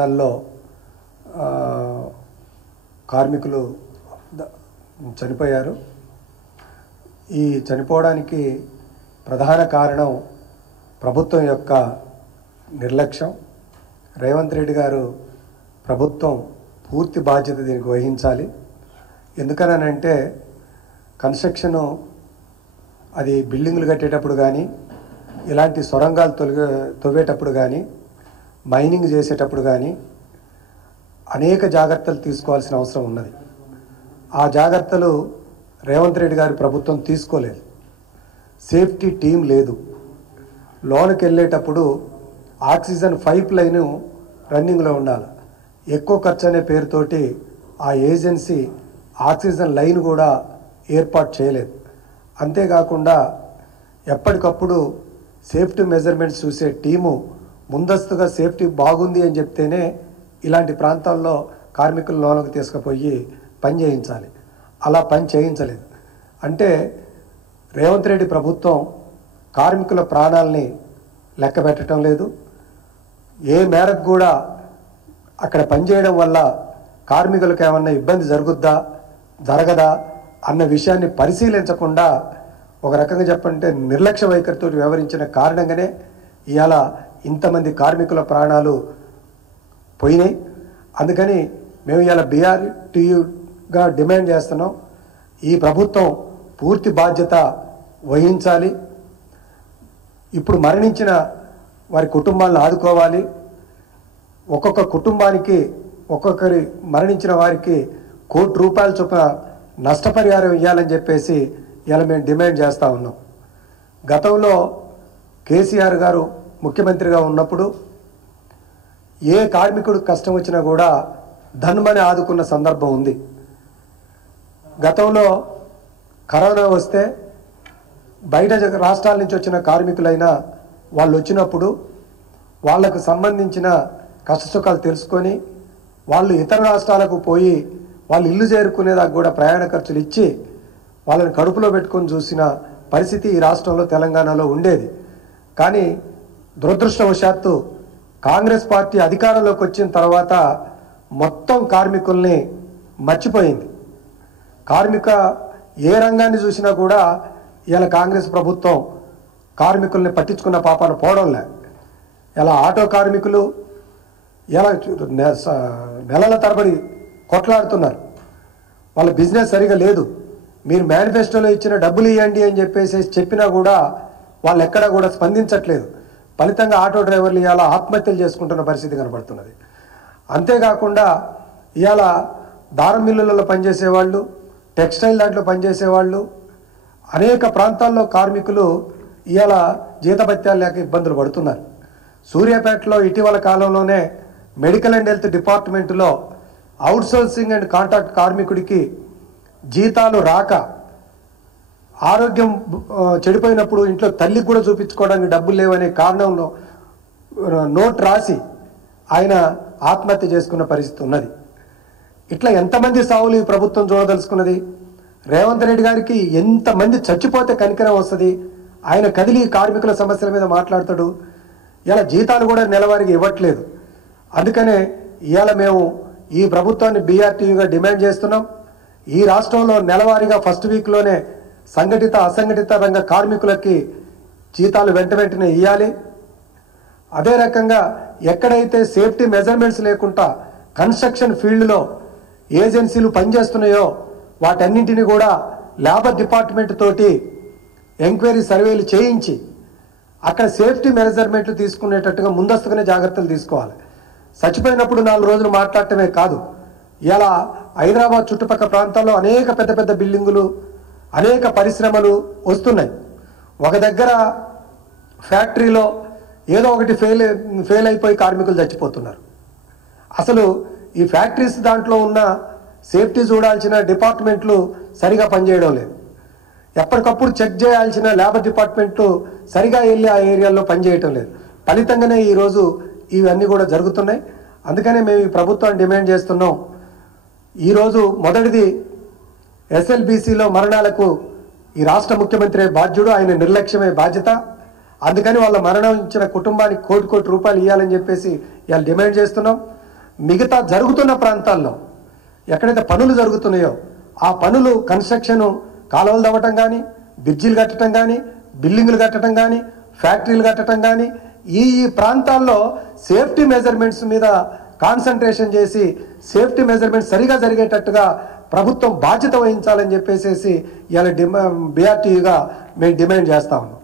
ఘటనల్లో కార్మికులు చనిపోయారు. ఈ చనిపోవడానికి ప్రధాన కారణం ప్రభుత్వం యొక్క నిర్లక్ష్యం. రేవంత్ రెడ్డి గారు ప్రభుత్వం పూర్తి బాధ్యత దీనికి వహించాలి. ఎందుకనంటే కన్స్ట్రక్షను అది బిల్డింగులు కట్టేటప్పుడు కానీ, ఇలాంటి సొరంగాలు తవ్వేటప్పుడు కానీ, మైనింగ్ చేసేటప్పుడు కానీ అనేక జాగ్రత్తలు తీసుకోవాల్సిన అవసరం ఉన్నది. ఆ జాగ్రత్తలు రేవంత్ రెడ్డి గారి ప్రభుత్వం తీసుకోలేదు. సేఫ్టీ టీం లేదు. లోనికి వెళ్ళేటప్పుడు ఆక్సిజన్ పైప్ లైను రన్నింగ్లో ఉండాలి. ఎక్కువ ఖర్చు అనే పేరుతోటి ఆ ఏజెన్సీ ఆక్సిజన్ లైన్ కూడా ఏర్పాటు చేయలేదు. అంతేకాకుండా ఎప్పటికప్పుడు సేఫ్టీ మెజర్మెంట్స్ చూసే టీము ముందస్తుగా సేఫ్టీ బాగుంది అని చెప్తేనే ఇలాంటి ప్రాంతాల్లో కార్మికుల లోనికి తీసుకుపోయి పని చేయించాలి. అలా పని చేయించలేదు. అంటే రేవంత్ రెడ్డి ప్రభుత్వం కార్మికుల ప్రాణాలని లెక్క పెట్టడం లేదు. ఏ మేరకు కూడా అక్కడ పనిచేయడం వల్ల కార్మికులకు ఏమన్నా ఇబ్బంది జరగదా అన్న విషయాన్ని పరిశీలించకుండా ఒక రకంగా చెప్పంటే నిర్లక్ష్య వైఖరితో వ్యవహరించిన కారణంగానే ఇవాళ ఇంతమంది కార్మికుల ప్రాణాలు పోయినాయి. అందుకని మేము ఇవాళ BRTUగా డిమాండ్ చేస్తున్నాం. ఈ ప్రభుత్వం పూర్తి బాధ్యత వహించాలి. ఇప్పుడు మరణించిన వారి కుటుంబాలను ఆదుకోవాలి. ఒక్కొక్క కుటుంబానికి ఒక్కొక్కరి మరణించిన వారికి ₹1 కోటి చొప్పున నష్టపరిహారం ఇవ్వాలని చెప్పేసి ఇలా మేము డిమాండ్ చేస్తూ ఉన్నాం. గతంలో కేసీఆర్ గారు ముఖ్యమంత్రిగా ఉన్నప్పుడు ఏ కార్మికుడు కష్టం వచ్చినా కూడా ధన్మని ఆదుకున్న సందర్భం ఉంది. గతంలో కరోనా వస్తే బయట రాష్ట్రాల నుంచి వచ్చిన కార్మికులైనా వాళ్ళు వచ్చినప్పుడు వాళ్లకు సంబంధించిన కష్టసుఖాలు తెలుసుకొని వాళ్ళు ఇతర రాష్ట్రాలకు పోయి వాళ్ళు ఇల్లు చేరుకునేదాకా కూడా ప్రయాణ ఖర్చులు ఇచ్చి వాళ్ళని కడుపులో పెట్టుకొని చూసిన పరిస్థితి ఈ రాష్ట్రంలో తెలంగాణలో ఉండేది. కానీ దురదృష్టవశాత్తు కాంగ్రెస్ పార్టీ అధికారంలోకి వచ్చిన తర్వాత మొత్తం కార్మికుల్ని మర్చిపోయింది. ఏ రంగాన్ని చూసినా కూడా ఇలా కాంగ్రెస్ ప్రభుత్వం కార్మికుల్ని పట్టించుకున్న పాపాన పోవడంలే. ఇలా ఆటో కార్మికులు ఇలా నెలల తరబడి కొట్లాడుతున్నారు. వాళ్ళ బిజినెస్ సరిగా లేదు. మీరు మేనిఫెస్టోలో ఇచ్చిన డబ్బులు ఇవ్వండి అని చెప్పినా కూడా వాళ్ళు ఎక్కడా కూడా స్పందించట్లేదు. ఫలితంగా ఆటో డ్రైవర్లు ఇవాళ ఆత్మహత్యలు చేసుకుంటున్న పరిస్థితి కనబడుతున్నది. అంతేకాకుండా ఇవాళ దారం మిల్లులలో పనిచేసేవాళ్ళు, టెక్స్టైల్ దాంట్లో పనిచేసేవాళ్ళు, అనేక ప్రాంతాల్లో కార్మికులు ఇవాళ జీతభత్యాలు లేక ఇబ్బందులు పడుతున్నారు. సూర్యాపేటలో ఇటీవల కాలంలోనే మెడికల్ అండ్ హెల్త్ డిపార్ట్మెంట్లో అవుట్సోర్సింగ్ అండ్ కాంట్రాక్ట్ కార్మికుడికి జీతాలు రాక ఆరోగ్యం చెడిపోయినప్పుడు ఇంట్లో తల్లికి కూడా చూపించుకోవడానికి డబ్బులు లేవనే కారణంలో నోట్ రాసి ఆయన ఆత్మహత్య చేసుకున్న పరిస్థితి ఉన్నది. ఇట్లా ఎంతమంది సావులు ఈ ప్రభుత్వం చూడదలుచుకున్నది? రేవంత్ రెడ్డి గారికి ఎంతమంది చచ్చిపోతే కనికరం వస్తుంది? ఆయన కదిలి కార్మికుల సమస్యల మీద మాట్లాడతాడు. ఇలా జీతాలు కూడా నెలవారీగా ఇవ్వట్లేదు. అందుకనే ఇవాళ మేము ఈ ప్రభుత్వాన్ని BRTUగా డిమాండ్ చేస్తున్నాం. ఈ రాష్ట్రంలో నెలవారీగా ఫస్ట్ వీక్లోనే సంఘటిత అసంఘటిత రంగ కార్మికులకి జీతాలు వెంటనే ఇవ్వాలి. అదే రకంగా ఎక్కడైతే సేఫ్టీ మెజర్మెంట్స్ లేకుండా కన్స్ట్రక్షన్ ఫీల్డ్లో ఏజెన్సీలు పనిచేస్తున్నాయో వాటన్నింటినీ కూడా లేబర్ డిపార్ట్మెంట్ తోటి ఎంక్వైరీ సర్వేలు చేయించి అక్కడ సేఫ్టీ మెజర్మెంట్లు తీసుకునేటట్టుగా ముందస్తుగానే జాగ్రత్తలు తీసుకోవాలి. చచ్చిపోయినప్పుడు 4 రోజులు మాట్లాడటమే కాదు, ఇలా హైదరాబాద్ చుట్టుపక్కల ప్రాంతాల్లో అనేక పెద్ద పెద్ద బిల్డింగులు, అనేక పరిశ్రమలు వస్తున్నాయి. ఒక దగ్గర ఫ్యాక్టరీలో ఏదో ఒకటి ఫెయిల్ అయిపోయి కార్మికులు చచ్చిపోతున్నారు. అసలు ఈ ఫ్యాక్టరీస్ దాంట్లో ఉన్న సేఫ్టీ చూడాల్సిన డిపార్ట్మెంట్లు సరిగా పనిచేయడం లేదు. ఎప్పటికప్పుడు చెక్ చేయాల్సిన లేబర్ డిపార్ట్మెంట్లు సరిగా వెళ్ళి ఆ ఏరియాల్లో పనిచేయటం లేదు. ఫలితంగానే ఈరోజు ఇవన్నీ కూడా జరుగుతున్నాయి. అందుకనే మేము ఈ ప్రభుత్వాన్ని డిమాండ్ చేస్తున్నాం. ఈరోజు మొదటిది SLBCలో మరణాలకు ఈ రాష్ట్ర ముఖ్యమంత్రి బాధ్యుడు, ఆయన నిర్లక్ష్యమే బాధ్యత. అందుకని వాళ్ళ మరణించిన కుటుంబానికి ₹1 కోటి ఇవ్వాలని చెప్పేసి ఇవాళ డిమాండ్ చేస్తున్నాం. మిగతా జరుగుతున్న ప్రాంతాల్లో ఎక్కడైతే పనులు జరుగుతున్నాయో ఆ పనులు కన్స్ట్రక్షన్ కాలువలు తవ్వటం కానీ, బ్రిడ్జిలు కట్టడం కానీ, బిల్డింగులు కట్టడం కానీ, ఫ్యాక్టరీలు కట్టడం కానీ, ఈ ప్రాంతాల్లో సేఫ్టీ మెజర్మెంట్స్ మీద కాన్సన్ట్రేషన్ చేసి సేఫ్టీ మెజర్మెంట్స్ సరిగా జరిగేటట్టుగా ప్రభుత్వం బాధ్యత వహించాలని చెప్పేసి ఇలా బీఆర్టీగా మేము డిమాండ్ చేస్తా ఉన్నాం.